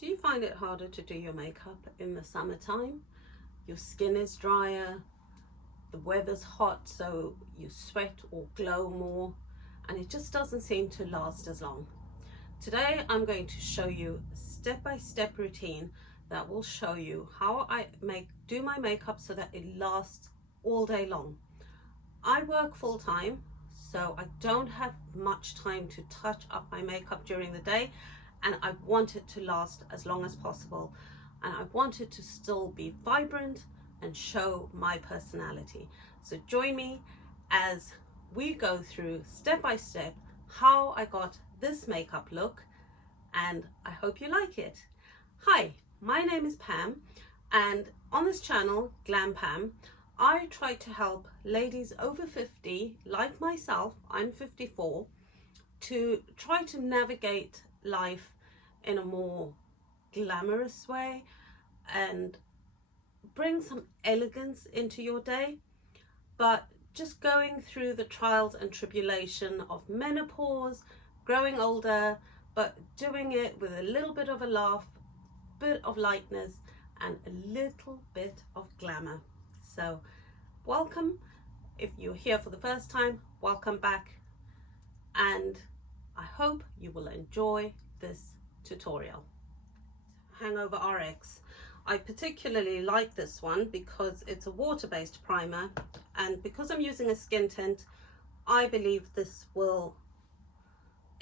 Do you find it harder to do your makeup in the summertime? Your skin is drier, the weather's hot, so you sweat or glow more, and it just doesn't seem to last as long. Today I'm going to show you a step-by-step routine that will show you how I do my makeup so that it lasts all day long. I work full-time, so I don't have much time to touch up my makeup during the day, and I want it to last as long as possible, and I want it to still be vibrant and show my personality. So join me as we go through step by step how I got this makeup look, and I hope you like it. Hi, my name is Pam, and on this channel, Glam Pam, I try to help ladies over 50 like myself, I'm 54, to try to navigate life in a more glamorous way and bring some elegance into your day, but just going through the trials and tribulation of menopause, growing older, but doing it with a little bit of a laugh, bit of lightness, and a little bit of glamour. So welcome. If you're here for the first time, welcome back, and I hope you will enjoy this tutorial. Hangover RX. I particularly like this one because it's a water-based primer, and because I'm using a skin tint, I believe this will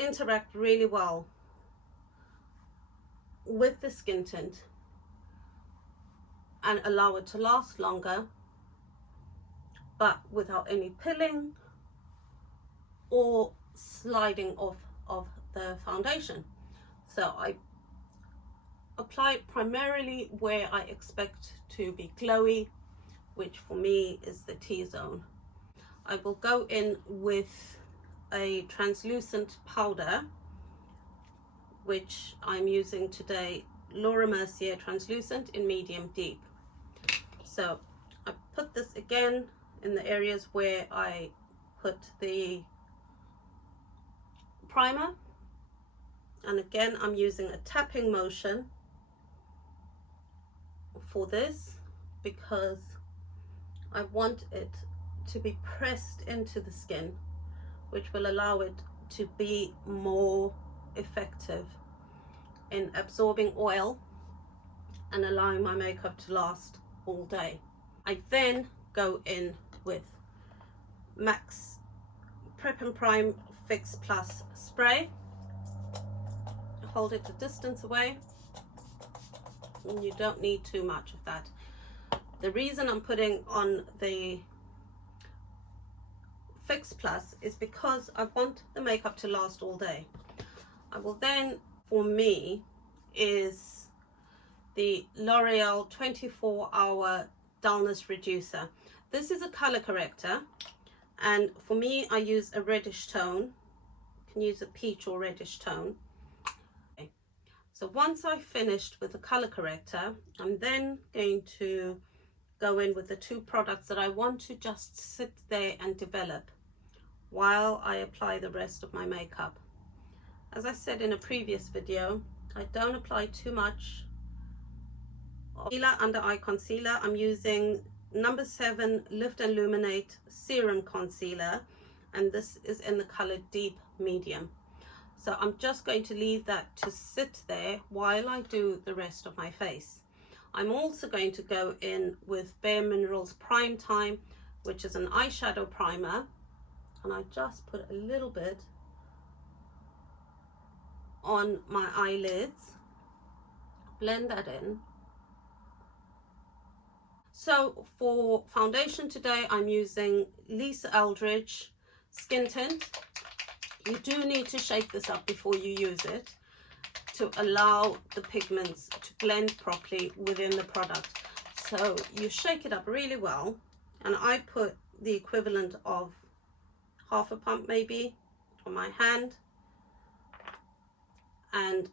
interact really well with the skin tint and allow it to last longer, but without any pilling or sliding off of the foundation. So I apply it primarily where I expect to be glowy, which for me is the T-zone. I will go in with a translucent powder, which I'm using today, Laura Mercier translucent in medium deep. So I put this again in the areas where I put the primer, and again I'm using a tapping motion for this because I want it to be pressed into the skin, which will allow it to be more effective in absorbing oil and allowing my makeup to last all day. I then go in with MAC's Prep and Prime Fix Plus spray. Hold it a distance away, and you don't need too much of that. The reason I'm putting on the Fix Plus is because I want the makeup to last all day. I will then, for me, is the L'Oreal 24-hour dullness reducer. This is a color corrector, and for me I use a reddish tone. You can use a peach or reddish tone. Okay. So once I've finished with the color corrector, I'm then going to go in with the two products that I want to just sit there and develop while I apply the rest of my makeup. As I said in a previous video, I don't apply too much concealer, under eye concealer. I'm using number 7 Lift and Illuminate Serum Concealer, and this is in the color Deep Medium. So I'm just going to leave that to sit there while I do the rest of my face. I'm also going to go in with Bare Minerals Prime Time, which is an eyeshadow primer, and I just put a little bit on my eyelids, blend that in. So for foundation today, I'm using Lisa Eldridge Skin Tint. You do need to shake this up before you use it to allow the pigments to blend properly within the product. So you shake it up really well, and I put the equivalent of half a pump maybe on my hand, and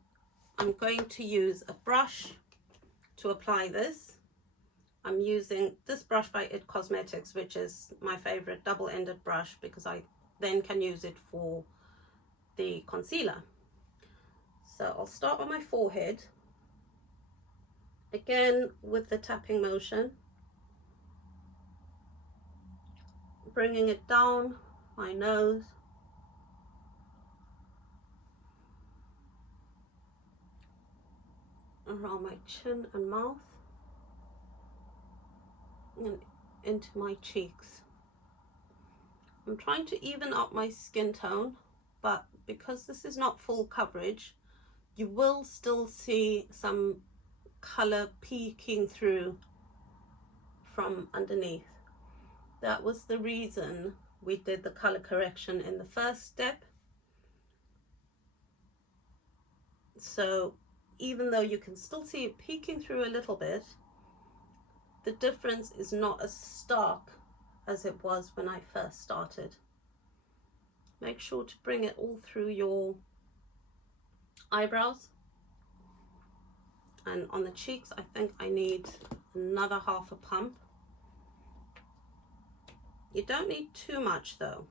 I'm going to use a brush to apply this. I'm using this brush by It Cosmetics, which is my favorite double-ended brush because I then can use it for the concealer. So I'll start on my forehead Again, with the tapping motion, bringing it down my nose, around my chin and mouth, and into my cheeks. I'm trying to even up my skin tone, but because this is not full coverage, you will still see some color peeking through from underneath. That was the reason we did the color correction in the first step. So even though you can still see it peeking through a little bit, the difference is not as stark as it was when I first started. Make sure to bring it all through your eyebrows, and on the cheeks I think I need another half a pump. You don't need too much though.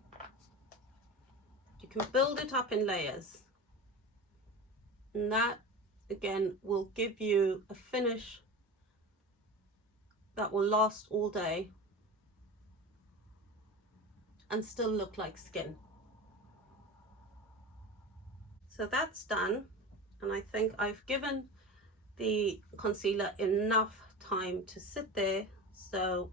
You can build it up in layers, and that again will give you a finish that will last all day and still look like skin. So that's done, and I think I've given the concealer enough time to sit there. So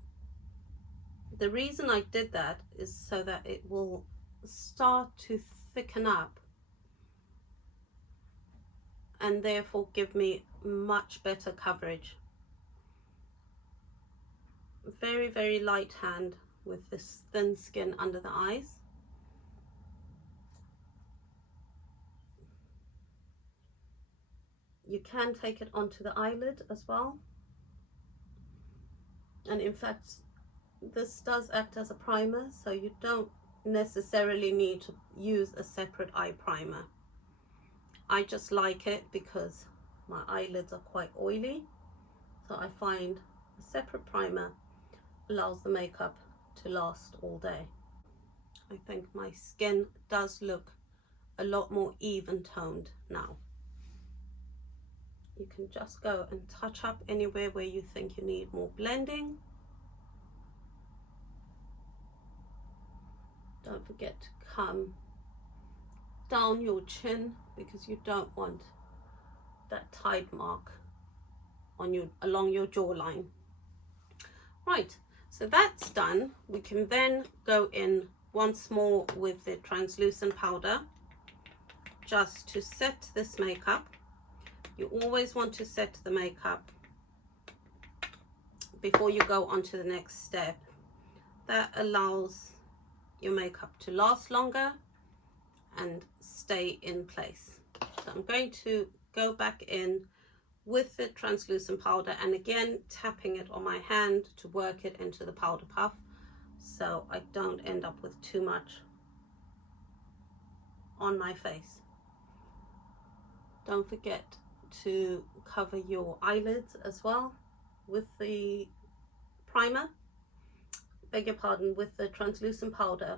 the reason I did that is so that it will start to thicken up and therefore give me much better coverage. Very, very light hand with this thin skin under the eyes. You can take it onto the eyelid as well. And in fact, this does act as a primer, so you don't necessarily need to use a separate eye primer. I just like it because my eyelids are quite oily, so I find a separate primer allows the makeup to last all day. I think my skin does look a lot more even toned now. You can just go and touch up anywhere where you think you need more blending. Don't forget to come down your chin because you don't want that tide mark on your along your jawline. Right, so that's done. We can then go in once more with the translucent powder just to set this makeup. You always want to set the makeup before you go on to the next step. That allows your makeup to last longer and stay in place. So I'm going to go back in with the translucent powder, and again tapping it on my hand to work it into the powder puff so I don't end up with too much on my face. Don't forget to cover your eyelids as well with the primer, beg your pardon, with the translucent powder.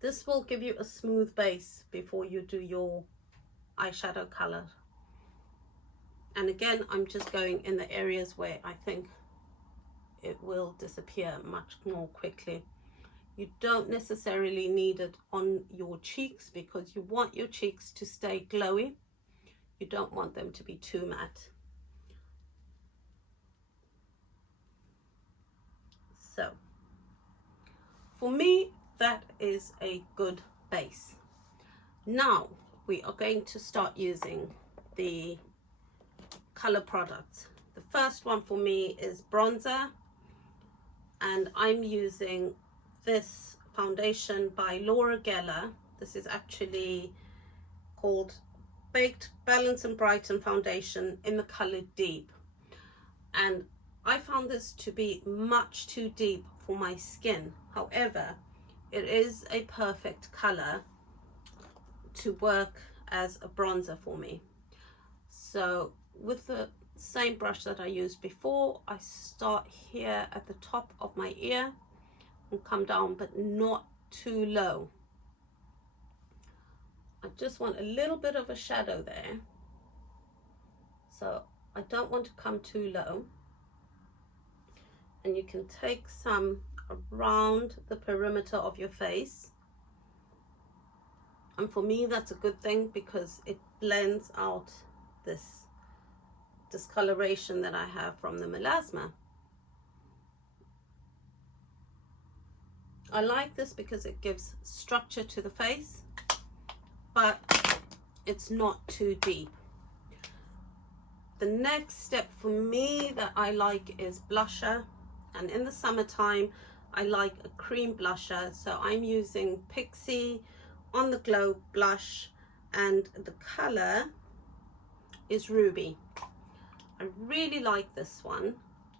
This will give you a smooth base before you do your eyeshadow color. And again, I'm just going in the areas where I think it will disappear much more quickly. You don't necessarily need it on your cheeks because you want your cheeks to stay glowy. You don't want them to be too matte. So for me, that is a good base. Now we are going to start using the color products. The first one for me is bronzer, and I'm using this foundation by Laura Geller. This is actually called Baked Balance and Brighten Foundation in the color Deep, and I found this to be much too deep for my skin. However, it is a perfect color to work as a bronzer for me. So with the same brush that I used before, I start here at the top of my ear and come down, but not too low. I just want a little bit of a shadow there. So I don't want to come too low. And you can take some around the perimeter of your face. And for me, that's a good thing because it blends out this discoloration that I have from the melasma. I like this because it gives structure to the face, but it's not too deep. The next step for me that I like is blusher, and in the summertime I like a cream blusher, so I'm using Pixie On the Glow blush, and the color is Ruby. I really like this one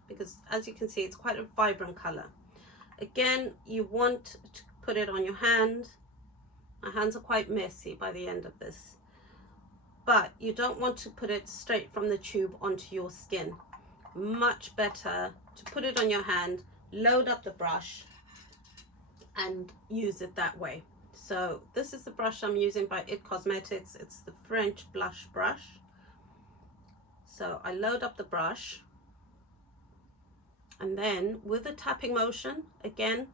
because, as you can see, it's quite a vibrant color. Again, you want to put it on your hand. My hands are quite messy by the end of this, but you don't want to put it straight from the tube onto your skin. Much better to put it on your hand, load up the brush and use it that way. So this is the brush I'm using by It Cosmetics. It's the French blush brush. So I load up the brush, and then with a tapping motion, again,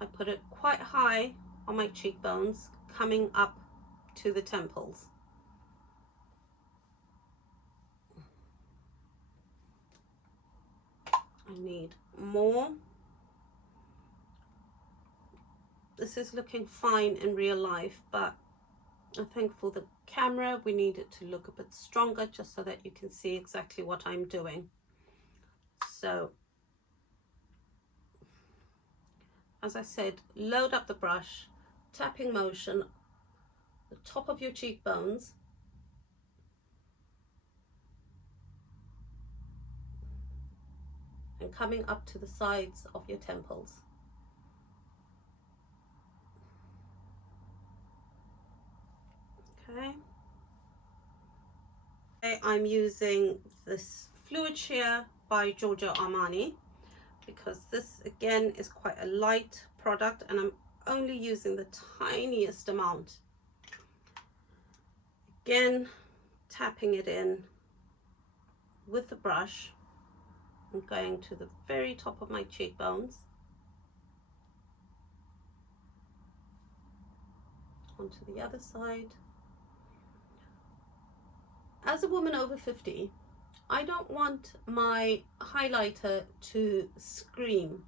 I put it quite high on my cheekbones, coming up to the temples. I need more. This is looking fine in real life, but I think for the camera we need it to look a bit stronger, just so that you can see exactly what I'm doing. So as I said, load up the brush, tapping motion, the top of your cheekbones, and coming up to the sides of your temples. Okay. I'm using this Fluid Sheer by Giorgio Armani because this again is quite a light product, and I'm only using the tiniest amount. Again, tapping it in with the brush and going to the very top of my cheekbones, onto the other side. As a woman over 50, I don't want my highlighter to scream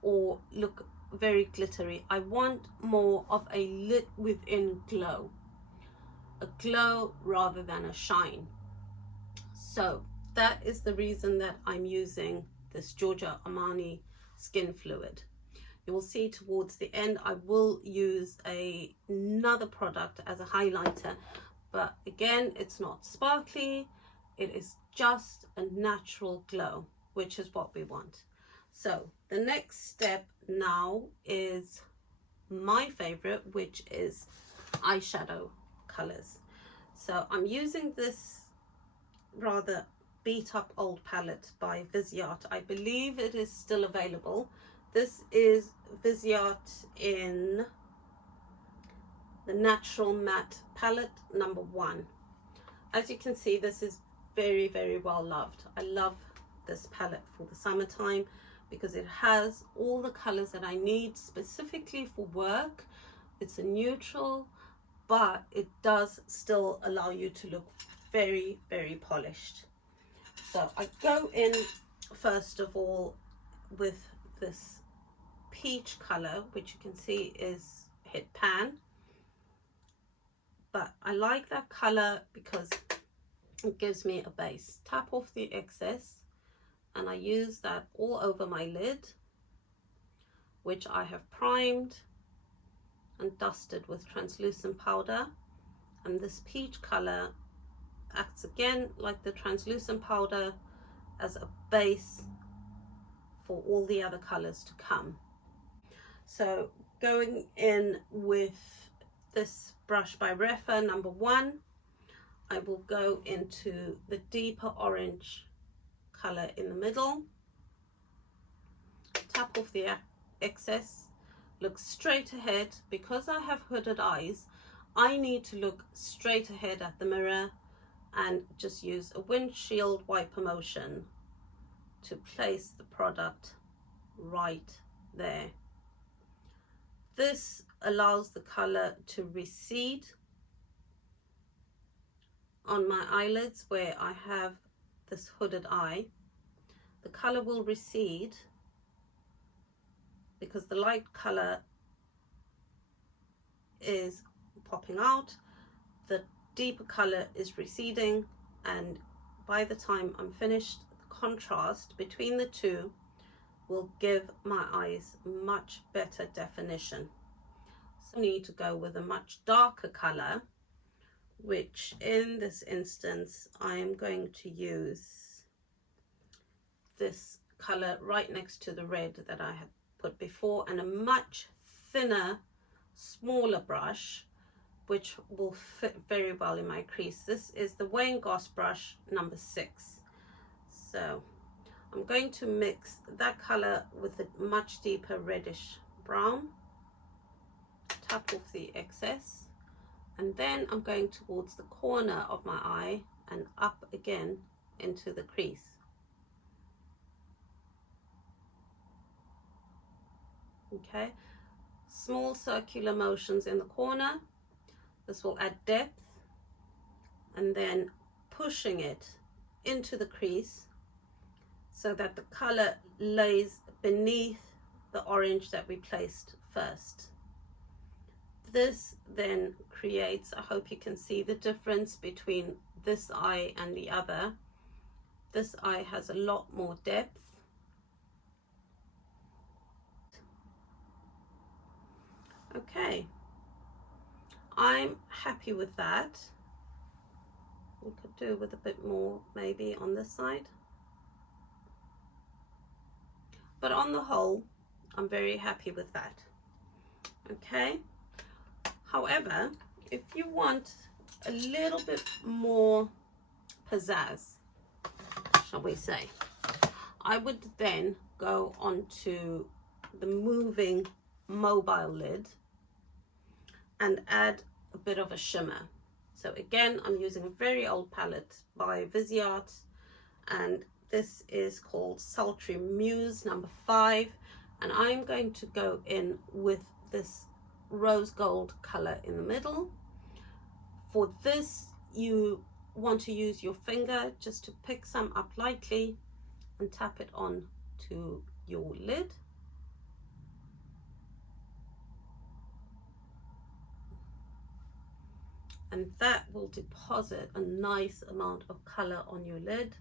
or look very glittery. I want more of a lit within glow, a glow rather than a shine. So that is the reason that I'm using this Giorgio Armani skin fluid. You will see towards the end I will use another product as a highlighter, but again, it's not sparkly, it is just a natural glow, which is what we want. So the next step now is my favorite, which is eyeshadow colors. So I'm using this rather beat up old palette by Viseart. I believe it is still available. This is Viseart in the Natural Matte palette number 1. As you can see, this is very, very well loved. I love this palette for the summertime because it has all the colors that I need specifically for work. It's a neutral, but it does still allow you to look very, very polished. So I go in first of all with this peach color, which you can see is Hit Pan. But I like that color because it gives me a base. Tap off the excess, and I use that all over my lid, which I have primed and dusted with translucent powder. And this peach color acts again like the translucent powder as a base for all the other colors to come. So going in with this brush by Refa number 1, I will go into the deeper orange color in the middle, tap off the excess, look straight ahead. Because I have hooded eyes, I need to look straight ahead at the mirror and just use a windshield wiper motion to place the product right there. This allows the color to recede on my eyelids where I have this hooded eye. The color will recede because the light color is popping out, the deeper color is receding, and by the time I'm finished, the contrast between the two will give my eyes much better definition. So I need to go with a much darker color, which in this instance I am going to use this color right next to the red that I had put before, and a much thinner, smaller brush which will fit very well in my crease. This is the Wayne Goss brush number 6. So I'm going to mix that color with a much deeper reddish brown, tap off the excess, and then I'm going towards the corner of my eye and up again into the crease. Okay, small circular motions in the corner. This will add depth, and then pushing it into the crease so that the color lays beneath the orange that we placed first. This then creates, I hope you can see the difference between this eye and the other. This eye has a lot more depth. Okay, I'm happy with that. We could do with a bit more maybe on this side, but on the whole I'm very happy with that. Okay, however, if you want a little bit more pizzazz, shall we say, I would then go onto the moving mobile lid and add a bit of a shimmer. So again, I'm using a very old palette by Viseart, and this is called Sultry Muse number 5, and I'm going to go in with this rose gold color in the middle. For this, you want to use your finger just to pick some up lightly and tap it on to your lid. And that will deposit a nice amount of color on your lid.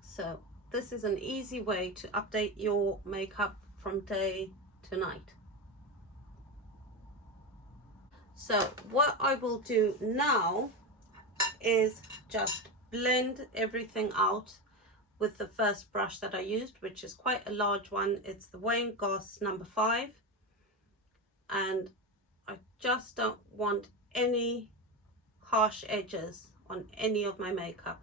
So this is an easy way to update your makeup from day to night. So what I will do now is just blend everything out with the first brush that I used, which is quite a large one. It's the Wayne Goss number 5, and I just don't want any harsh edges on any of my makeup,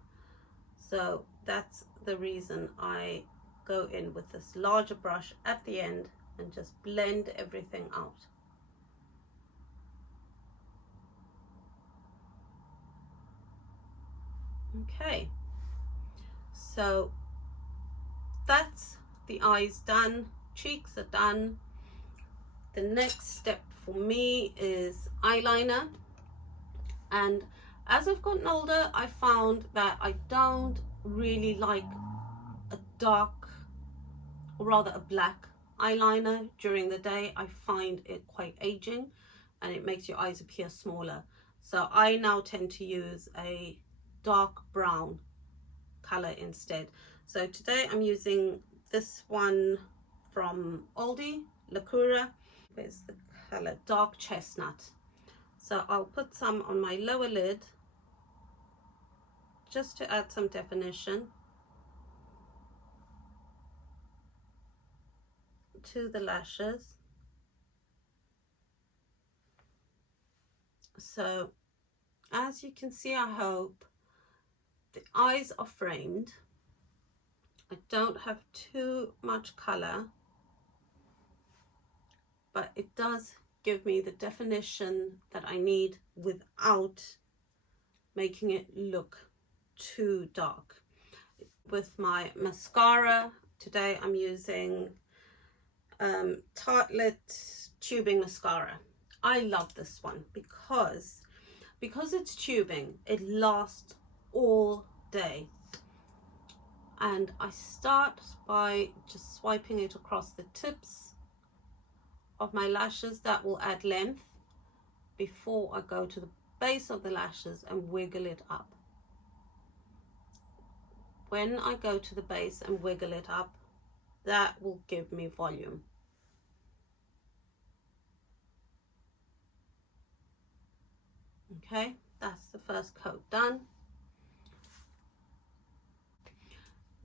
so that's the reason I go in with this larger brush at the end and just blend everything out. Okay, so that's the eyes done, cheeks are done. The next step for me is eyeliner, and as I've gotten older, I found that I don't really like a dark, or rather a black eyeliner during the day. I find it quite aging and it makes your eyes appear smaller. So I now tend to use a dark brown color instead. So today I'm using this one from Aldi, Lacura. Where's the color? Dark chestnut. So I'll put some on my lower lid just to add some definition to the lashes. So as you can see, I hope, the eyes are framed. I don't have too much color, but it does give me the definition that I need without making it look too dark. With my mascara today, I'm using Tartelette tubing mascara. I love this one because it's tubing, it lasts all day. And I start by just swiping it across the tips of my lashes. That will add length before I go to the base of the lashes and wiggle it up. When I go to the base and wiggle it up, that will give me volume. Okay, that's the first coat done.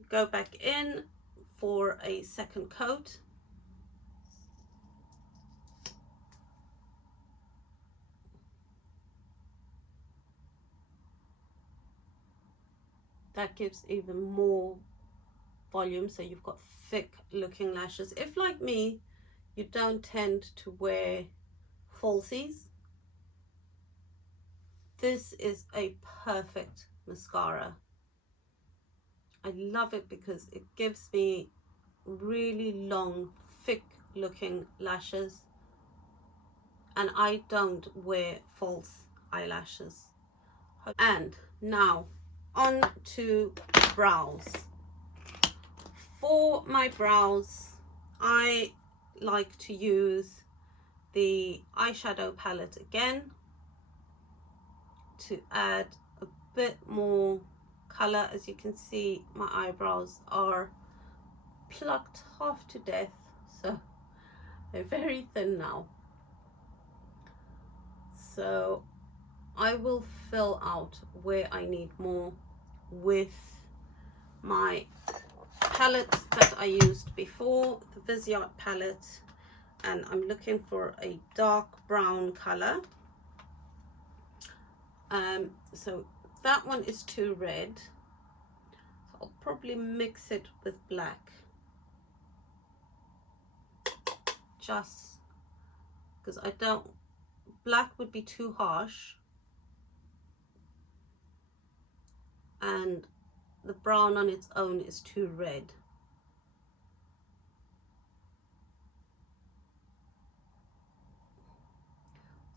Go back in for a second coat. That gives even more volume, so you've got thick looking lashes. If, like me, you don't tend to wear falsies, this is a perfect mascara. I love it because it gives me really long, thick looking lashes, and I don't wear false eyelashes. And now on to brows. For my brows, I like to use the eyeshadow palette again to add a bit more color. As you can see, my eyebrows are plucked half to death, so they're very thin now. So I will fill out where I need more with my palette that I used before, the Viseart palette, and I'm looking for a dark brown color. So that one is too red, so I'll probably mix it with black, just because I don't, black would be too harsh and the brown on its own is too red.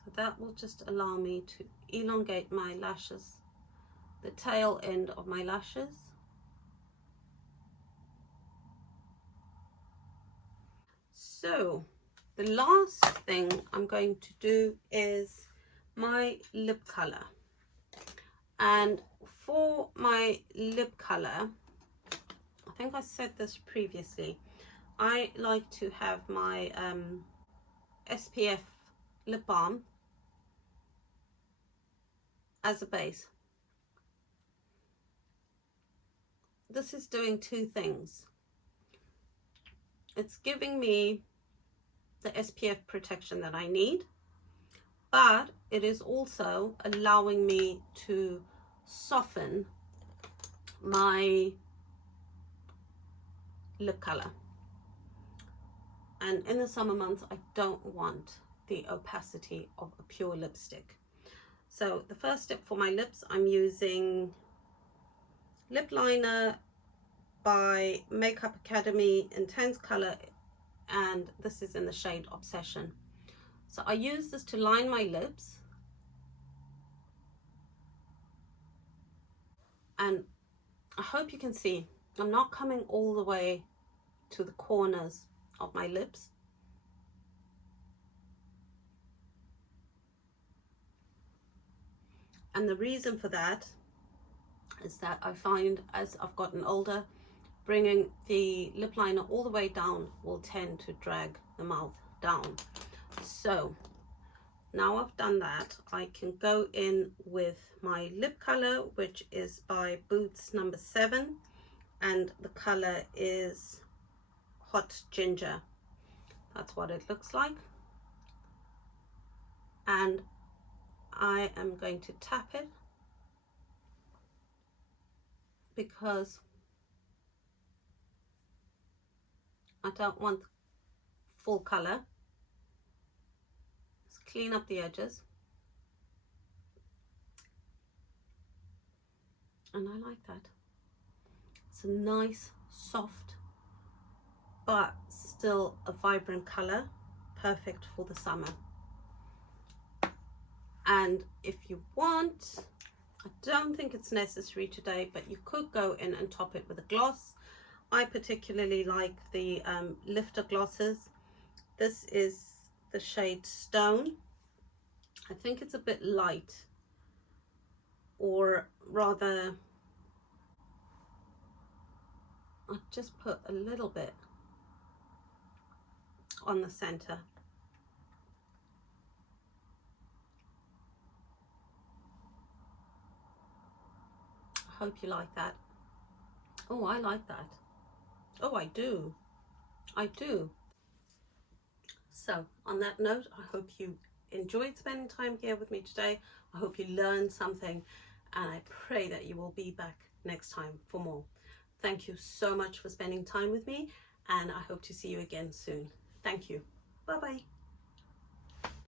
So that will just allow me to elongate my lashes, the tail end of my lashes. So the last thing I'm going to do is my lip color. And for my lip color, I think I said this previously, I like to have my SPF lip balm as a base. This is doing two things. It's giving me the SPF protection that I need, but it is also allowing me to soften my lip color. And in the summer months, I don't want the opacity of a pure lipstick. So the first step for my lips, I'm using lip liner by Makeup Academy Intense Color, and this is in the shade Obsession. So I use this to line my lips, and I hope you can see I'm not coming all the way to the corners of my lips. And the reason for that is that I find as I've gotten older, bringing the lip liner all the way down will tend to drag the mouth down. So now I've done that, I can go in with my lip color, which is by Boots number 7, and the color is Hot Ginger. That's what it looks like. And I am going to tap it because I don't want full color. clean up the edges. And I like that. It's a nice, soft, but still a vibrant color, perfect for the summer. And if you want, I don't think it's necessary today, but you could go in and top it with a gloss. I particularly like the lifter glosses. This is the shade Stone. I think it's a bit light, or rather, I'll just put a little bit on the center. I hope you like that. Oh, I like that. Oh, I do. I do. So on that note, I hope you enjoyed spending time here with me today. I hope you learned something, and I pray that you will be back next time for more. Thank you so much for spending time with me, and I hope to see you again soon. Thank you. Bye-bye.